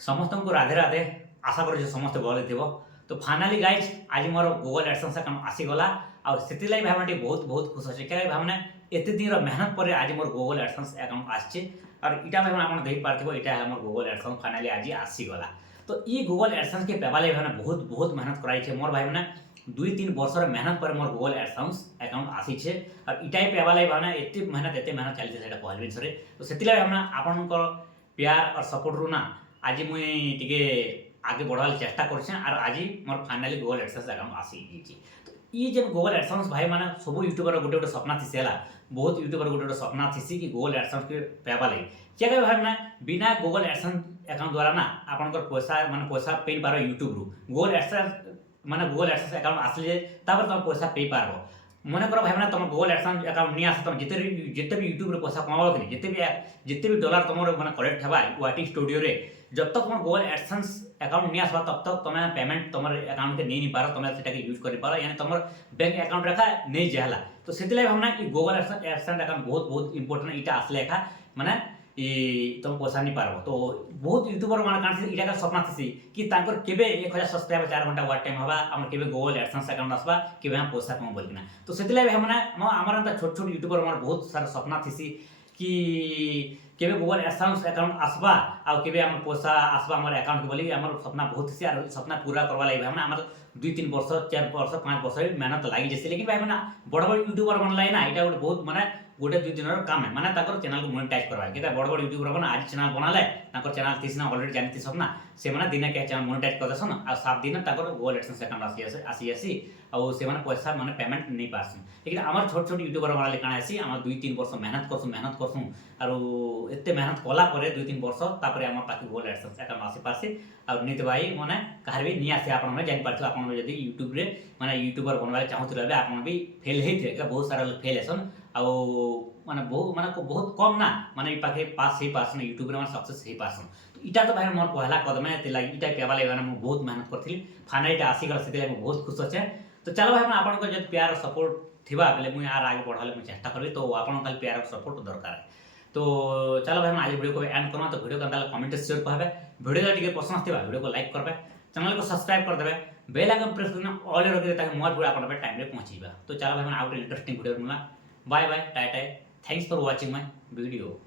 समस्त को राधे राधे आशा करूँ समस्त भल थी। तो फाइनाली गाइज आज मोर गूगल एडसेंस अकाउंट आसीगला आती भावना टी बहुत बहुत खुश अच्छे क्या भावना एत दिन मेहनत पर आज मोर गूगल एडसेंस अकाउंट आसी और इटा भावना आप देख पार्थिव यहाँ मोर गूगल एडसेंस फाइनाली आज आसीगला। तो ये गूगल एडसेंस के पेवाले भावना बहुत बहुत मेहनत कराई मोर भाई मैंने 2-3 वर्षर मेहनत पर मोर गूगल एडसेंस अकाउंट आसी और इटा पेवाले भावना एत मेहनत चलती है कहल विषय। तो से भावना आपण प्यार और सपोर्ट रू ना आज मुई टिके आगे बढ़ार चेष्टा कर आज मोर फाइनाली गूगल एडसेंस अकाउंट आसी। तो ये जब गूगल एडसेंस भाई मैंने सब यूट्यूबर गोटे गोटे सपना थी बहुत यूट्यूबर गोटे गोटे सपना थी कि गूगल एडसेंस के पेवा लगे क्या भाई मैंने बिना गूगल एडसेंस अकाउंट द्वारा ना आपन पैसा माने पैसा पे पार यूट्यूब रू गूगल एडसेंस माने गूगल एडसेंस अकाउंट आसले तुम पैसा पे पार मन कर भाई मैंने तुम गूगल एडसेंस अकाउंट नहीं आस तुम जिते भी यूट्यूब पैसा कमाओ कि जिते भी डॉलर तुम मैंने कलेक्ट है वाटी स्टूडियो रे जब तक तुम गूगल एडसेंस अकाउंट नहीं आसवा तब तक तुम पेमेंट तुम अकाउंट के नहीं पार तुम से यूज कर पार यानी तुम बैंक अकाउंट रेखा नहीं जाहला। तो से भावना कि गूगल एडसेंस अकाउंट बहुत बहुत इंपोर्टेंट इटा आसले एका माने तुम पैसा नहीं पार। तो बहुत यूट्यूबर मान कान इटा सपना थी कि केबे 1000 सब्सक्राइबर 4 घंटा वाट टाइम हवा आम केबे गूगल एडसेंस अकाउंट आसवा केबे हम पैसा कम बोलना। तो से भावना आमर छोट छोट यूट्यूबर मार बहुत सारा सपना थी कि केबे गूगल एडसेंस अकाउंट आसवा आ केबे आम पैसा आसवा आम अकाउंट के बोली आम सपना बहुत थी और सपना पूरा करवा लगे भाई आम 2-3 वर्ष 4 वर्ष 5 वर्ष मेहनत लगी जैसे। लेकिन भाई मैंने बड़ बड़ यूट्यूबर बनला ना यहाँ गोटे बहुत माने गोटे 2 दिन काम है माने चैनल को मोनेटाइज करवा क्या बड़ बड़ यूट्यूबर मैंने आज चैनल बनाले चैनल थी ना अलरेडी जानती सब ना से दिन के चैनल मोनेटाइज कर देसन आ 7 दिन गूगल एडसेंस अकाउंट आसी और से पैसा माने पेमेंट नहीं पासन। लेकिन आम छोट छोट यूट्यूबर वाले काଣା आसी आम 2-3 वर्ष मेहनत करसुँ और एत मेहनत कला 2-3 वर्ष तापर आम पाखे गूगल एडसेंस अकाउंट आसी पारसी और नित भाई मैंने कहार भी नहीं आसे आपने जापार आप यूट्यूब रे माने यूट्यूबर बनवा चाहूले आप भी फेल होते बहुत सारा लोग फेल हेसन माने बहुत कम ना माने पाखे पास हो पार्सन यूट्यूब में सक्सेस हो पार्सन। तो इटा तो भाई मोर पहला कदम है इटा पेवा लगे मैं बहुत मेहनत करी फाइनल इटा आसीगला से बहुत खुश अच्छे। तो चलो भाई आपको जो प्यार सपोर्ट थिबा बेले मुझे यार आगे बढ़ाले मुझे चेष्टा करी तो आपन खाली प्यार सपोर्ट दरकार है। तो चलो भाई आज वीडियो को एंड करमा। तो वीडियो को कमेंट शेयर कहबे वीडियो टी पसंद आसवा वीडियो को लाइक करबे चैनल को सब्सक्राइब कर देबे बेल आइकन प्रेस करना ऑल रखिए ताकि मोर वीडियो आपन टाइम रे पहुंचीबा। तो चलो भाई आउट इंटरेस्टिंग वीडियो मिला bye bye tata thanks for watching my video.